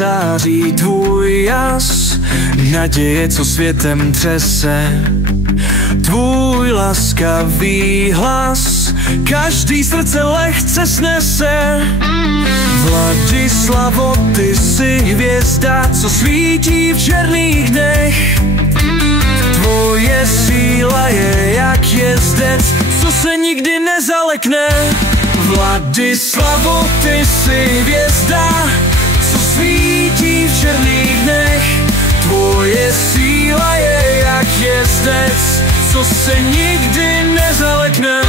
září tvůj jas, naděje, co světem třese. Tvůj laskavý hlas každý srdce lehce snese. Vladislavo, ty jsi hvězda, co svítí v černých dnech. Tvoje síla je jak jezdec, co se nikdy nezalekne. Vladislavo, ty jsi hvězda, co svítí v černých dnech. Tvoje síla je jak jezdec, co se nikdy nezalekne.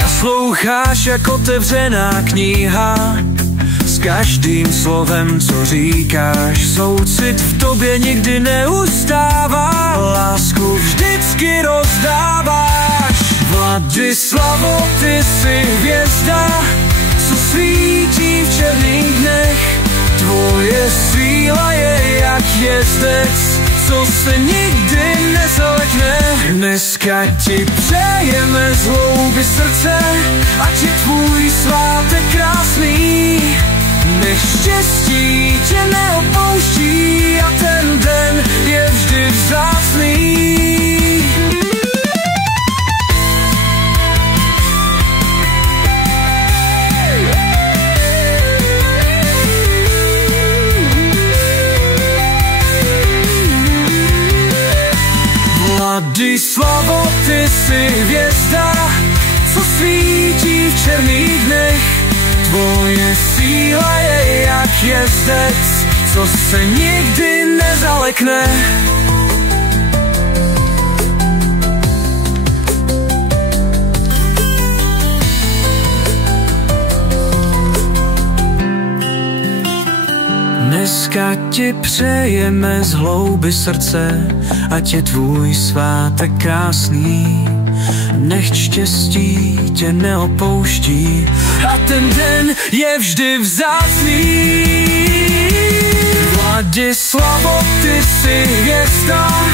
Nasloucháš jak otevřená kniha, s každým slovem, co říkáš, soucit v tobě nikdy neustává, lásku vždycky rozdáváš. Vladislavo, ty jsi hvězda, co svítí v černých dnech. Tvoje síla je jak jezdec, co se nikdy nezalekne. Dneska ti přejeme z hloubi srdce, ať je tvůj svátek krásný. Nech štěstí tě neopouští a ten den je vždy vzácný. Vladislavo, ty jsi hvězda, co svítí v černých dnech. Tvoje síla je jak jezdec, co se nikdy nezalekne. Dneska ti přejeme z hlouby srdce, ať je tvůj svátek krásný. Nech štěstí tě neopouští a ten den je vždy vzácný. Vladislavo, ty jsi hvězda,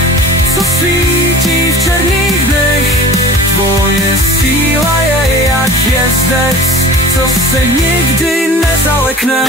co svítí v černých dnech. Tvoje síla je jak jezdec, co se nikdy nezalekne.